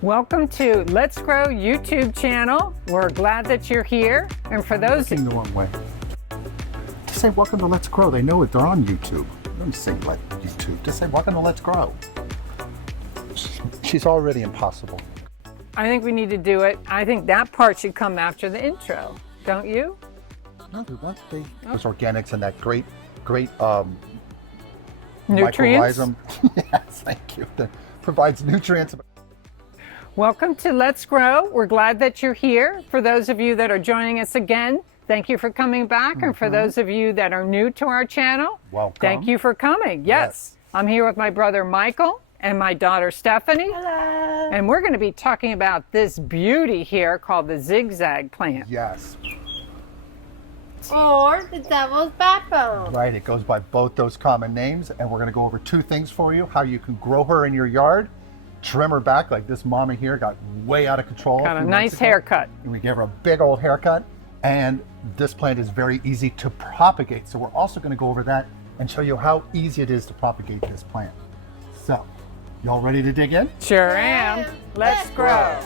Welcome to Let's Grow YouTube channel. We're glad that you're here. And for those looking the wrong way. Just say welcome to Let's Grow. They know it. They're on YouTube. Don't say let YouTube. Just say welcome to Let's Grow. She's already impossible. I think we need to do it. I think that part should come after the intro. Don't you? No, they want those organics and that great Nutrients. mycorrhizal. Yes, thank you. That provides nutrients. Welcome to Let's Grow. We're glad that you're here. For those of you that are joining us again, thank you for coming back. And for those of you that are new to our channel, welcome. Thank you for coming. Yes. I'm here with my brother Michael and my daughter Stephanie. Hello. And we're going to be talking about this beauty here called the zigzag plant. Yes. Or the devil's backbone. Right, it goes by both those common names, and we're going to go over two things for you: how you can grow her in your yard, trim her back like this mama here got way out of control. Got a nice haircut. And we gave her a big old haircut, and this plant is very easy to propagate. So we're also going to go over that and show you how easy it is to propagate this plant. So, y'all ready to dig in? Sure am. Let's grow.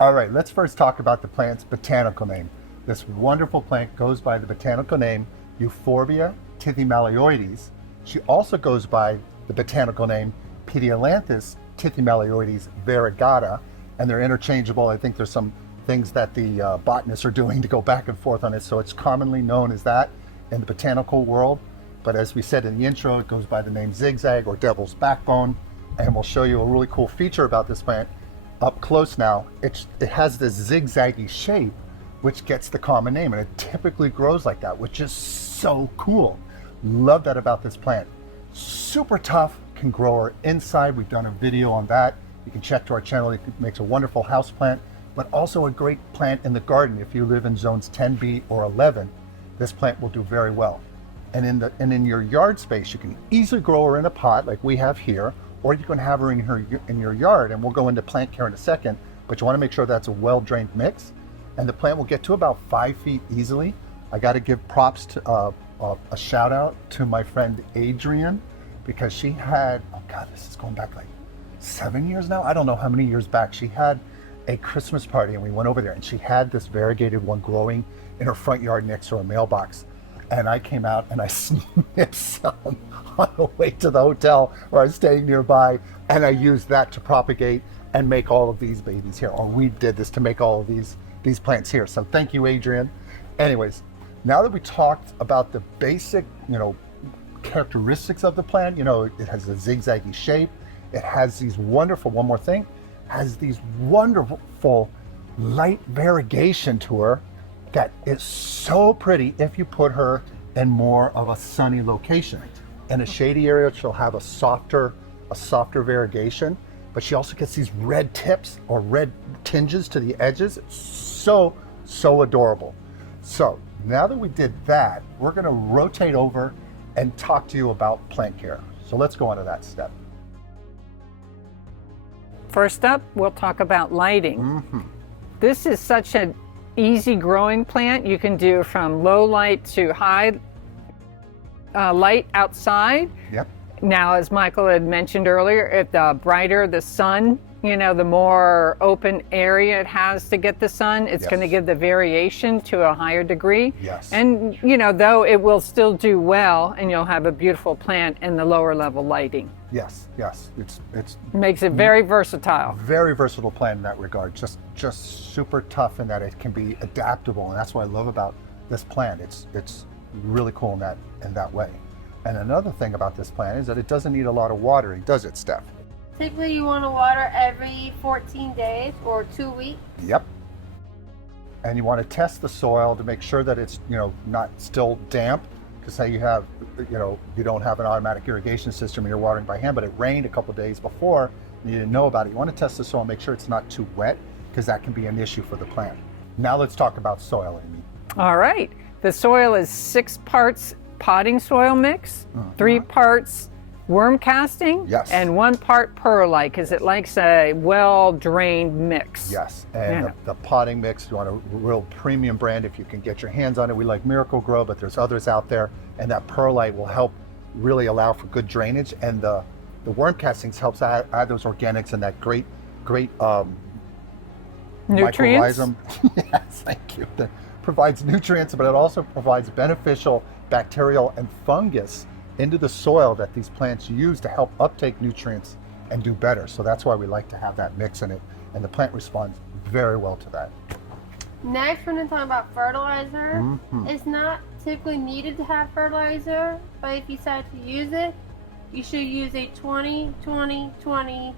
All right, let's first talk about the plant's botanical name. This wonderful plant goes by the botanical name Euphorbia tithymaloides. She also goes by the botanical name Pedilanthus tithymaloides variegata, and they're interchangeable. I think there's some things that the botanists are doing to go back and forth on it, so it's commonly known as that in the botanical world. But as we said in the intro, it goes by the name zigzag or devil's backbone, and we'll show you a really cool feature about this plant up close now. It has this zigzaggy shape, which gets the common name, and it typically grows like that, which is so cool. Love that about this plant. Super tough, can grow her inside. We've done a video on that. You can check to our channel. It makes a wonderful house plant, but also a great plant in the garden. If you live in zones 10B or 11, this plant will do very well. And in your yard space, you can easily grow her in a pot like we have here, or you can have her in your yard, and we'll go into plant care in a second, but you want to make sure that's a well-drained mix, and the plant will get to about 5 feet easily. I got to give props to a shout out to my friend Adrian, because she had, oh God, this is going back like 7 years now. I don't know how many years back. She had a Christmas party, and we went over there, and she had this variegated one growing in her front yard next to her mailbox. And I came out and I snipped some on the way to the hotel where I was staying nearby, and I used that to propagate and make all of these babies here. Or we did this to make all of these plants here. So thank you, Adrian. Anyways, now that we talked about the basic, characteristics of the plant, it has a zigzaggy shape. It has these wonderful, one more thing, has these wonderful light variegation to her that is so pretty if you put her in more of a sunny location. In a shady area, she'll have a softer variegation, but she also gets these red tips or red tinges to the edges. It's so adorable. So now that we did that, we're gonna rotate over and talk to you about plant care. So let's go on to that step. First up, we'll talk about lighting. This is such an easy growing plant. You can do from low light to high light outside. Yep. Now, as Michael had mentioned earlier, if the brighter the sun, the more open area it has to get the sun, it's going to give the variation to a higher degree. Yes. And, though it will still do well, and you'll have a beautiful plant in the lower level lighting. Yes. It's Makes it very versatile. very versatile plant in that regard. Just super tough in that it can be adaptable, and that's what I love about this plant. It's really cool in that way. And another thing about this plant is that it doesn't need a lot of watering, does it, Steph? Typically, you want to water every 14 days or 2 weeks. Yep. And you want to test the soil to make sure that it's not still damp. Because say you have you don't have an automatic irrigation system and you're watering by hand, but it rained a couple days before and you didn't know about it. You want to test the soil and make sure it's not too wet, because that can be an issue for the plant. Now let's talk about soil, Amy. All right. The soil is 6 parts potting soil mix, 3 parts worm casting, Yes. and 1 part perlite because it likes a well-drained mix. Yes, and the potting mix, you want a real premium brand if you can get your hands on it. We like Miracle Grow, but there's others out there, and that perlite will help really allow for good drainage, and the worm castings helps add those organics and that great Nutrients? mycorrhizal. Yes, thank you. That provides nutrients, but it also provides beneficial bacterial and fungus into the soil that these plants use to help uptake nutrients and do better. So that's why we like to have that mix in it, and the plant responds very well to that. Next, we're going to talk about fertilizer. It's not typically needed to have fertilizer, but if you decide to use it, you should use a 20-20-20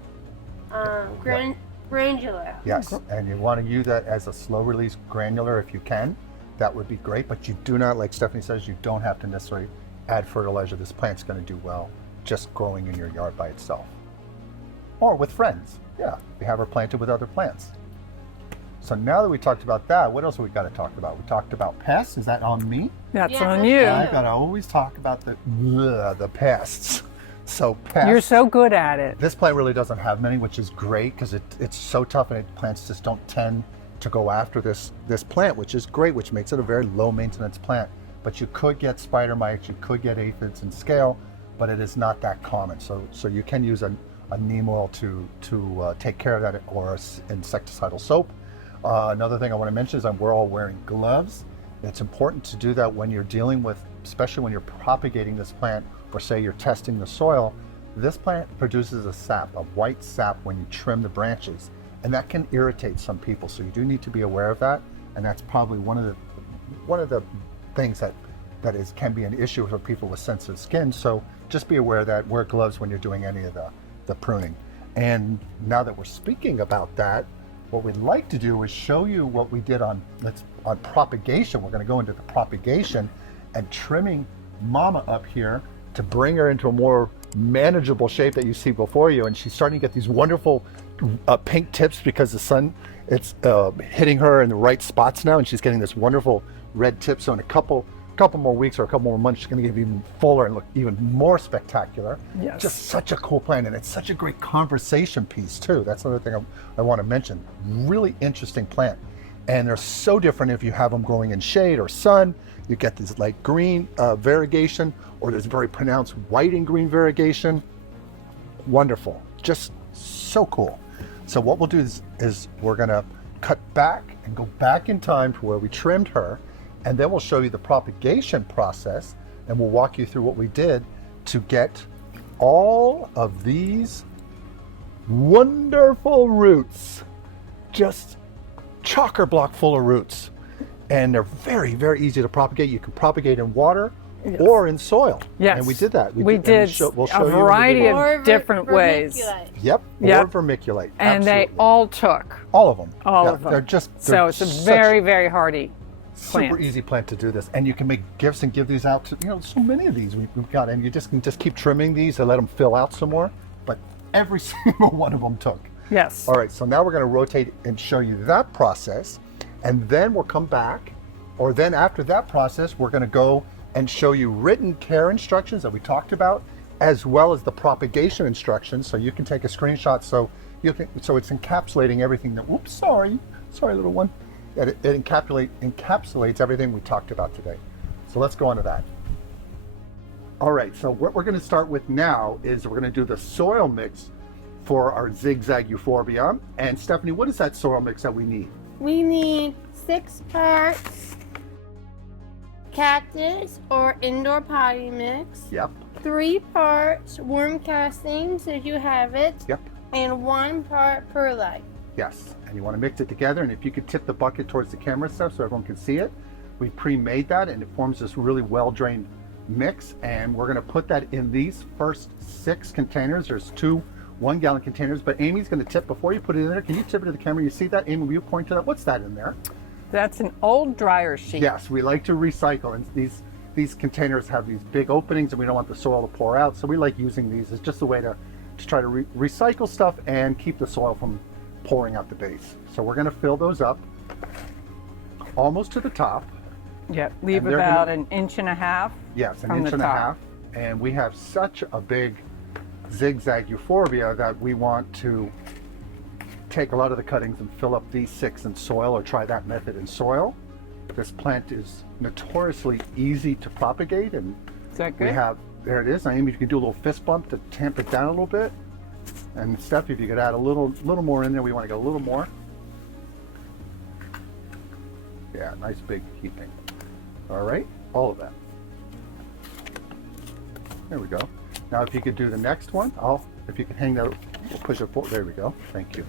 granular. Yes, and you want to use that as a slow release granular if you can. That would be great, but you do not, like Stephanie says, you don't have to necessarily add fertilizer. This plant's going to do well just growing in your yard by itself. Or with friends. Yeah, we have her planted with other plants. So now that we talked about that, what else have we got to talk about? We talked about pests. Is that on me? That's Yeah, on that's you. good. I got to always talk about the pests. So pests. You're so good at it. This plant really doesn't have many, which is great because it's so tough, and plants just don't tend to go after this plant, which is great, which makes it a very low maintenance plant. But you could get spider mites, you could get aphids and scale, but it is not that common. So you can use a neem oil to take care of that, or insecticidal soap. Another thing I want to mention is we're all wearing gloves. It's important to do that when you're dealing with, especially when you're propagating this plant, or say you're testing the soil. This plant produces a sap, a white sap, when you trim the branches, and that can irritate some people. So you do need to be aware of that, and that's probably one of the things that can be an issue for people with sensitive skin. So just be aware of that. Wear gloves when you're doing any of the pruning. And now that we're speaking about that, what we'd like to do is show you what we did on propagation. We're going to go into the propagation and trimming Mama up here to bring her into a more manageable shape that you see before you. And she's starting to get these wonderful pink tips because the sun, it's hitting her in the right spots now, and she's getting this wonderful red tip. So in a couple more weeks or a couple more months, she's going to get even fuller and look even more spectacular. Yes. Just such a cool plant, and it's such a great conversation piece too. That's another thing I want to mention. Really interesting plant, and they're so different if you have them growing in shade or sun. You get this light green variegation, or there's very pronounced white and green variegation. Wonderful, just so cool. So what we'll do is we're going to cut back and go back in time to where we trimmed her, and then we'll show you the propagation process, and we'll walk you through what we did to get all of these wonderful roots, just chock-a-block full of roots. And they're very, very easy to propagate. You can propagate in water or in soil. Yes. And we did that. We did we'll show a you variety in the video. of different ways. Yep. Yep. Or vermiculite. And Absolutely. they all took. All of them. All Yeah, of them. They're So it's a very, very hardy super plant. easy plant to do this, and you can make gifts and give these out to, so many of these we've got, and you can just keep trimming these and let them fill out some more. But every single one of them took. Yes. All right, so now we're going to rotate and show you that process, and then we'll come back, or then after that process, we're going to go and show you written care instructions that we talked about, as well as the propagation instructions. So you can take a screenshot, so it's encapsulating everything that. Oops, sorry, little one. It encapsulates everything we talked about today. So let's go on to that. All right, so what we're going to start with now is we're going to do the soil mix for our zigzag euphorbia. And Stephanie, what is that soil mix that we need? We need 6 parts cactus or indoor potty mix. Yep. 3 parts worm castings if you have it. Yep. And 1 part perlite. Yes, and you want to mix it together, and if you could tip the bucket towards the camera stuff so everyone can see it. We pre-made that, and it forms this really well-drained mix, and we're going to put that in these first 6 containers. There's 2 1-gallon containers, but Amy's going to tip before you put it in there. Can you tip it to the camera? You see that? Amy, will you point to that? What's that in there? That's an old dryer sheet. Yes, we like to recycle, and these containers have these big openings, and we don't want the soil to pour out, so we like using these as just a way to try to recycle stuff and keep the soil from pouring out the base. So we're going to fill those up almost to the top. Yep. Leave And they're about gonna- an inch and a half. Yes, an from inch the and a top. half. And we have such a big zigzag euphorbia that we want to take a lot of the cuttings and fill up these 6 in soil, or try that method in soil. This plant is notoriously easy to propagate, and Is that good? we have, there it is. Amy, you can do a little fist bump to tamp it down a little bit. And Steph, if you could add a little more in there, we want to go a little more. Yeah, nice big heaping. All right, all of that. There we go. Now if you could do the next one, if you could hang that, we'll push it forward. There we go. Thank you.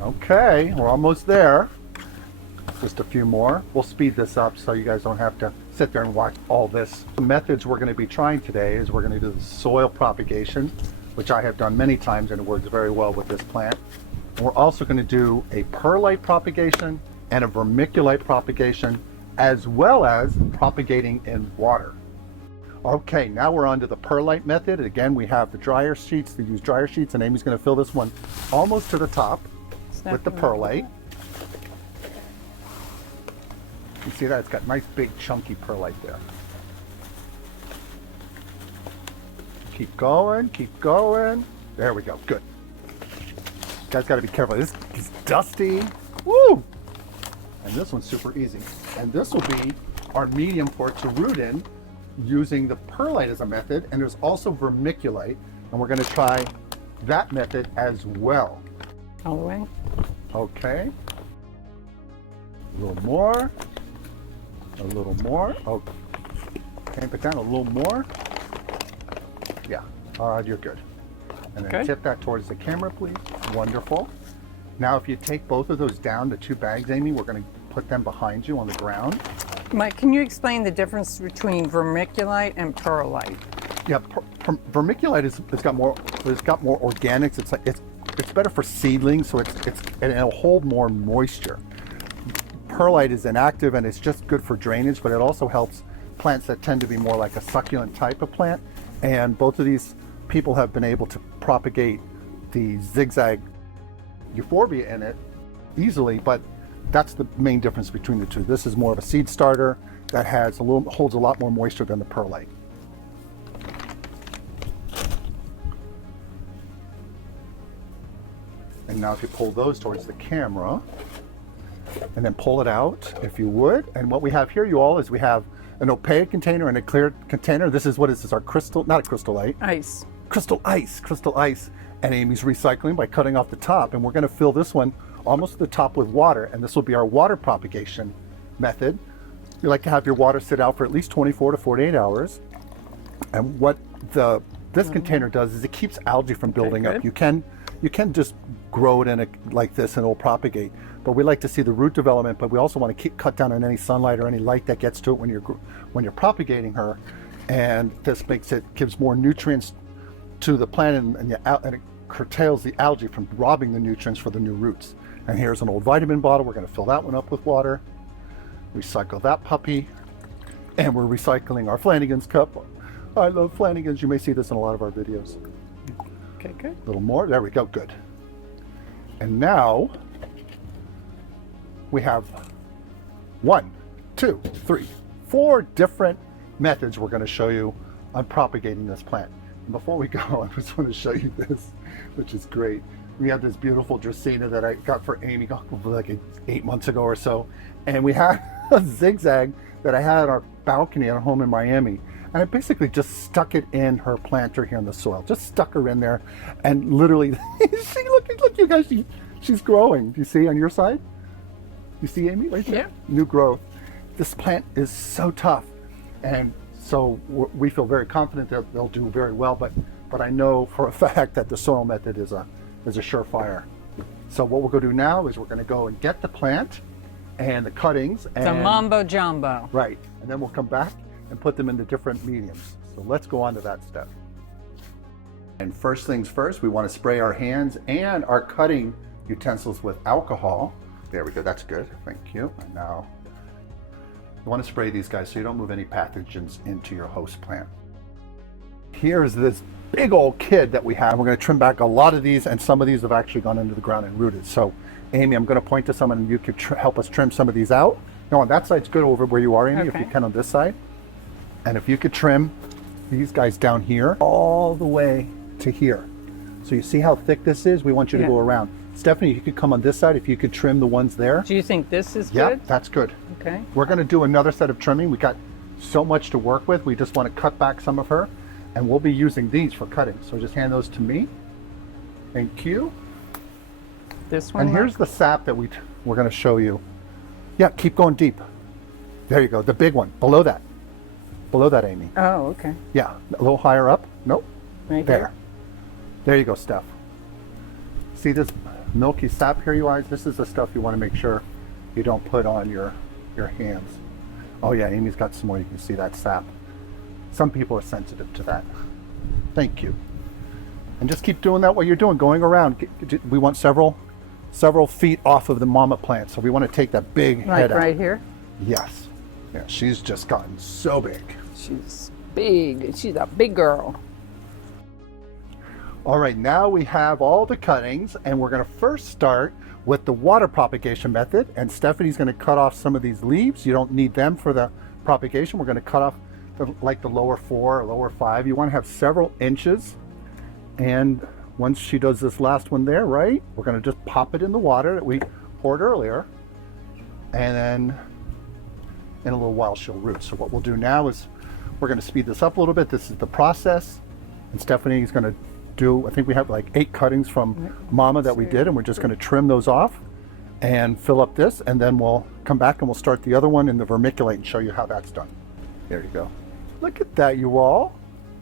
Okay, we're almost there. Just a few more. We'll speed this up so you guys don't have to sit there and watch all this. The methods we're going to be trying today is we're going to do the soil propagation, which I have done many times and it works very well with this plant. And we're also going to do a perlite propagation and a vermiculite propagation, as well as propagating in water. Okay, now we're on to the perlite method. Again, we have the dryer sheets. They use dryer sheets, and Amy's going to fill this one almost to the top with the perlite. You see that? It's got nice big chunky perlite there. Keep going, keep going. There we go, good. You guys gotta be careful. This is dusty. Woo! And this one's super easy. And this will be our medium for it to root in using the perlite as a method. And there's also vermiculite. And we're gonna try that method as well. All the way. Okay. A little more. A little more. Oh, tamp it down a little more. Yeah, you're good. And then tip that towards the camera, please. Wonderful. Now, if you take both of those down to 2 bags, Amy, we're going to put them behind you on the ground. Mike, can you explain the difference between vermiculite and perlite? Yeah, vermiculite it's got more organics. It's better for seedlings, so and it'll hold more moisture. Perlite is inactive and it's just good for drainage, but it also helps plants that tend to be more like a succulent type of plant. And both of these people have been able to propagate the zigzag Euphorbia in it easily, but that's the main difference between the two. This is more of a seed starter that holds a lot more moisture than the perlite. And now if you pull those towards the camera, and then pull it out, if you would. And what we have here, you all, is we have an opaque container and a clear container. This is our crystal, not a crystal light. Ice. Crystal ice. And Amy's recycling by cutting off the top. And we're going to fill this one almost to the top with water. And this will be our water propagation method. You like to have your water sit out for at least 24 to 48 hours. And what this container does is it keeps algae from building up. You can just grow it in like this and it'll propagate. But we like to see the root development, but we also want to cut down on any sunlight or any light that gets to it when you're propagating her. And this gives more nutrients to the plant, and it curtails the algae from robbing the nutrients for the new roots. And here's an old vitamin bottle. We're going to fill that one up with water. Recycle that puppy. And we're recycling our Flanagan's cup. I love Flanagan's. You may see this in a lot of our videos. Okay, good. A little more. There we go. Good. And now we have 1, 2, 3, 4 different methods we're going to show you on propagating this plant. And before we go, I just want to show you this, which is great. We have this beautiful Dracaena that I got for Amy like 8 months ago or so. And we had a zigzag that I had at our balcony at our home in Miami. And I basically just stuck it in her planter here in the soil. Just stuck her in there. And literally, look, you guys, she's growing. Do you see on your side? You see, Amy, right there? Yeah. New growth. This plant is so tough. And so we feel very confident that they'll do very well. But I know for a fact that the soil method is a surefire. So what we're going to do now is we're going to go and get the plant and the cuttings. It's a mambo jumbo. Right. And then we'll come back and put them into different mediums. So let's go on to that step. And first things first, we want to spray our hands and our cutting utensils with alcohol. There we go, that's good, thank you. And now, you want to spray these guys so you don't move any pathogens into your host plant. Here's this big old kid that we have. We're going to trim back a lot of these, and some of these have actually gone into the ground and rooted. So, Amy, I'm going to point to some, and you could help us trim some of these out. No, on that side's good over where you are, Amy, if you can on this side. And if you could trim these guys down here all the way to here. So you see how thick this is? We want you to go around. Stephanie, you could come on this side if you could trim the ones there. Do you think this is Yeah, good? that's good. Okay. We're going to do another set of trimming. We got so much to work with. We just want to cut back some of her, and we'll be using these for cutting. So just hand those to me. Thank you. This one. And here's the sap that we're going to show you. Yeah, keep going deep. There you go. The big one. Below that. Below that, Amy. Oh, okay. Yeah, a little higher up. Nope. Right There. here. There you go, Steph. See this milky sap here, you guys? This is the stuff you want to make sure you don't put on your hands. Oh yeah, Amy's got some more. You can see that sap. Some people are sensitive to that. Thank you. And just keep doing that what you're doing, going around. We want several feet off of the mama plant, so we want to take that big head out. Right here? Yes. Yeah, she's just gotten so big. She's big. She's a big girl. All right, now we have all the cuttings, and we're going to first start with the water propagation method. And Stephanie's going to cut off some of these leaves. You don't need them for the propagation. We're going to cut off like the lower 4 or lower 5. You want to have several inches. And once she does this last one there, right, we're going to just pop it in the water that we poured earlier. And then in a little while she'll root. So what we'll do now is we're going to speed this up a little bit. This is the process. And Stephanie is going to do, I think we have like 8 cuttings from Mama that we did, and we're just going to trim those off and fill up this, and then we'll come back and we'll start the other one in the vermiculite and show you how that's done. There you go. Look at that, you all.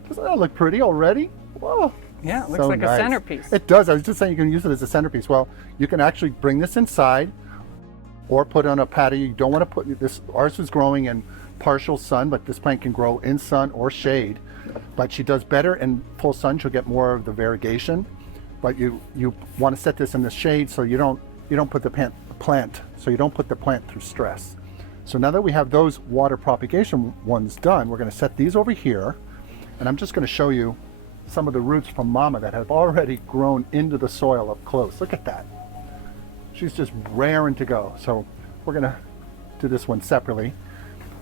Doesn't that look pretty already? Whoa. Yeah, it looks So like nice. a centerpiece. It does. I was just saying you can use it as a centerpiece. Well, you can actually bring this inside or put on a patio. You don't want to put this. Ours is growing in partial sun, but this plant can grow in sun or shade. But she does better in full sun. She'll get more of the variegation. But you want to set this in the shade so you don't put the plant through stress. So now that we have those water propagation ones done, we're going to set these over here, and I'm just going to show you some of the roots from Mama that have already grown into the soil up close. Look at that. She's just raring to go. So we're going to do this one separately,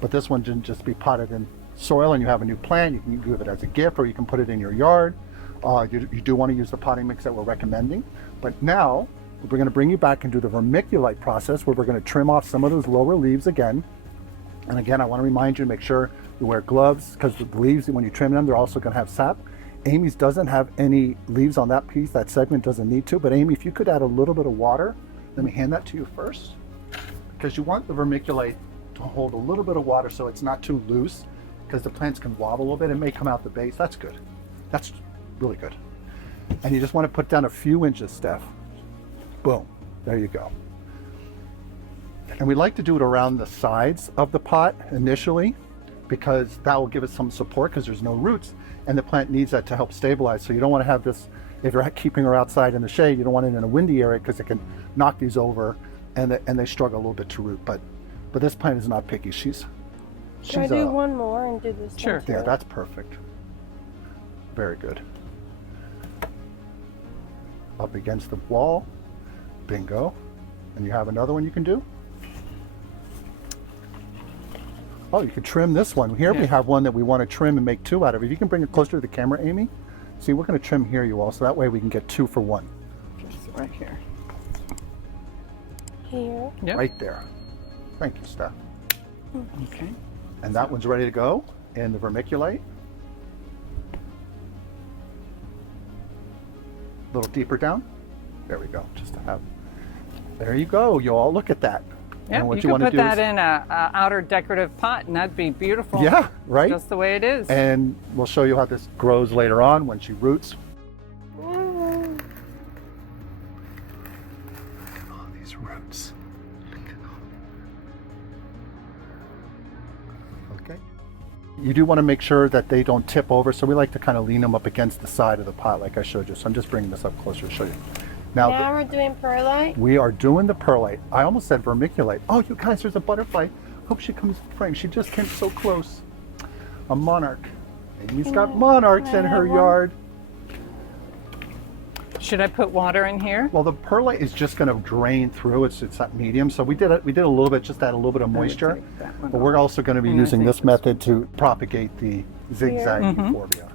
but this one can just be potted in soil, and you have a new plant. You can give it as a gift, or you can put it in your yard. You do want to use the potting mix that we're recommending. But now we're going to bring you back and do the vermiculite process, where we're going to trim off some of those lower leaves again. And again, I want to remind you to make sure you wear gloves, because the leaves, when you trim them, they're also going to have sap. Amy's doesn't have any leaves on that piece. That segment doesn't need to. But Amy, if you could add a little bit of water, let me hand that to you first, because you want the vermiculite to hold a little bit of water so it's not too loose, because the plants can wobble a little bit. It may come out the base. That's good. That's really good. And you just want to put down a few inches, Steph. Boom. There you go. And we like to do it around the sides of the pot initially, because that will give it some support, because there's no roots, and the plant needs that to help stabilize. So you don't want to have this, if you're keeping her outside in the shade, you don't want it in a windy area, because it can knock these over, and they struggle a little bit to root. But this plant is not picky. She's Can I do one more and do this? Sure. one too? yeah, that's perfect. Very good. Up against the wall. Bingo. And you have another one you can do? Oh, you could trim this one. Here we have one that we want to trim and make 2 out of. If you can bring it closer to the camera, Amy. See, we're going to trim here, you all, so that way we can get 2 for 1. Just right here. Here. Yep. Right there. Thank you, Steph. Okay. And that one's ready to go in the vermiculite. A little deeper down. There we go. Just to have. There you go, you all. Look at that. Yeah, And what you could wanna put do that is- in a outer decorative pot, and that'd be beautiful. Yeah, right? Just the way it is. And we'll show you how this grows later on when she roots. Oh, these roots. Okay. You do want to make sure that they don't tip over, so we like to kind of lean them up against the side of the pot like I showed you. So I'm just bringing this up closer to show you. Now we're doing perlite. We are doing the perlite. I almost said vermiculite. Oh, you guys, there's a butterfly. Hope she comes frame. She just came so close. A monarch. Amy's got monarchs in her yard. Should I put water in here? Well, the perlite is just going to drain through. It's that medium. So we did a little bit, just add a little bit of moisture. But we're also going to be using this method to propagate the zigzag euphorbia.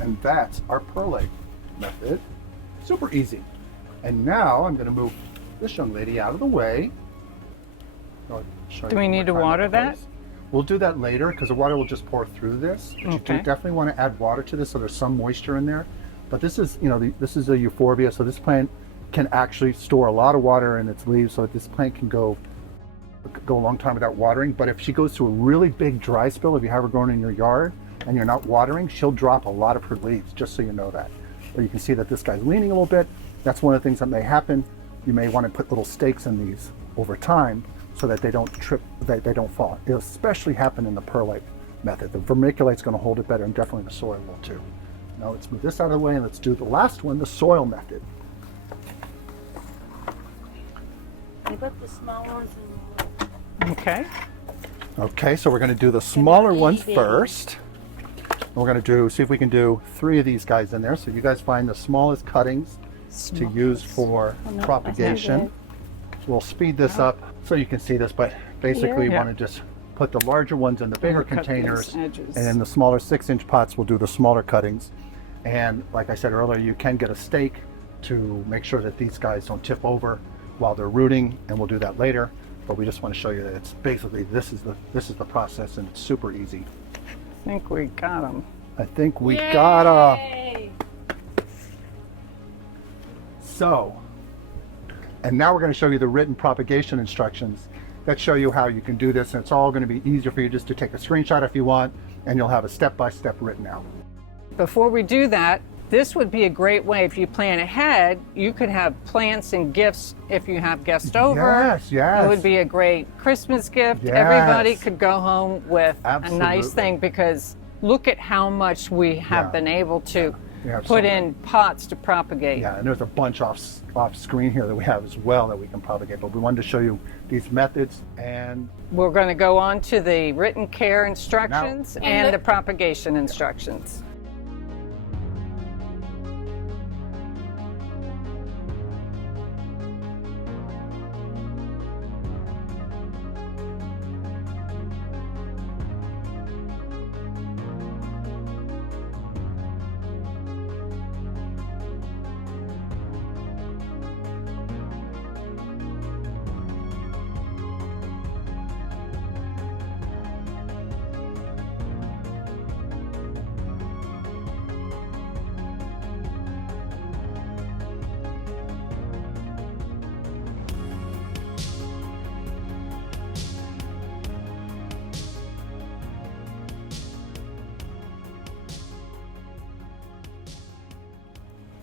And that's our perlite method. Super easy. And now I'm going to move this young lady out of the way. Do we need to water that? We'll do that later because the water will just pour through this. But you do definitely want to add water to this so there's some moisture in there. But this is, you know, this is a euphorbia, so this plant can actually store a lot of water in its leaves, so this plant can go a long time without watering. But if she goes through a really big dry spell, if you have her growing in your yard and you're not watering, she'll drop a lot of her leaves, just so you know that. But you can see that this guy's leaning a little bit. That's one of the things that may happen. You may want to put little stakes in these over time so that they don't trip, that they don't fall. It'll especially happen in the perlite method. The vermiculite's going to hold it better, and definitely the soil will too. Now let's move this out of the way and let's do the last one, the soil method. I put the small ones in. Okay. Okay, so we're going to do the smaller ones first. We're going to do, see if we can do 3 of these guys in there. So you guys find the smallest cuttings to use for propagation. We'll speed this up so you can see this, but basically you want to just put the larger ones in the bigger containers, and in the smaller 6-inch pots we'll do the smaller cuttings. And like I said earlier, you can get a stake to make sure that these guys don't tip over while they're rooting, and we'll do that later. But we just want to show you that it's basically this is the process, and it's super easy. I think we got them. I think we got them. So, and now we're going to show you the written propagation instructions that show you how you can do this, and it's all going to be easier for you just to take a screenshot if you want, and you'll have a step-by-step written out. Before we do that, this would be a great way, if you plan ahead, you could have plants and gifts if you have guests over. Yes. It would be a great Christmas gift. Yes. Everybody could go home with Absolutely. a nice thing, because look at how much we have been able to have put in pots to propagate. Yeah, and there's a bunch off screen here that we have as well that we can propagate, but we wanted to show you these methods, and we're going to go on to the written care instructions and the propagation instructions.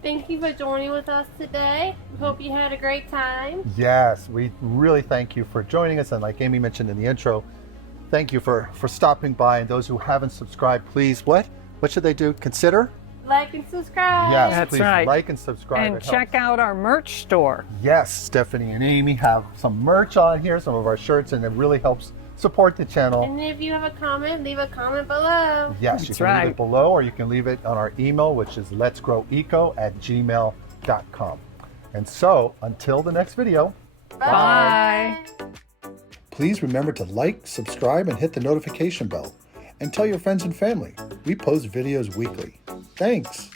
Thank you for joining with us today. We hope you had a great time. Yes, we really thank you for joining us, and like Amy mentioned in the intro, thank you for stopping by. And those who haven't subscribed, please, what should they do? Consider? Like and subscribe. Yes, That's please right. like and subscribe. And check out our merch store. Yes, Stephanie and Amy have some merch on here, some of our shirts, and it really helps support the channel. And if you have a comment, leave a comment below. Yes, you can leave it below, or you can leave it on our email, which is letsgroweco@gmail.com. And so, until the next video, Bye. please remember to like, subscribe, and hit the notification bell. And tell your friends and family. We post videos weekly. Thanks.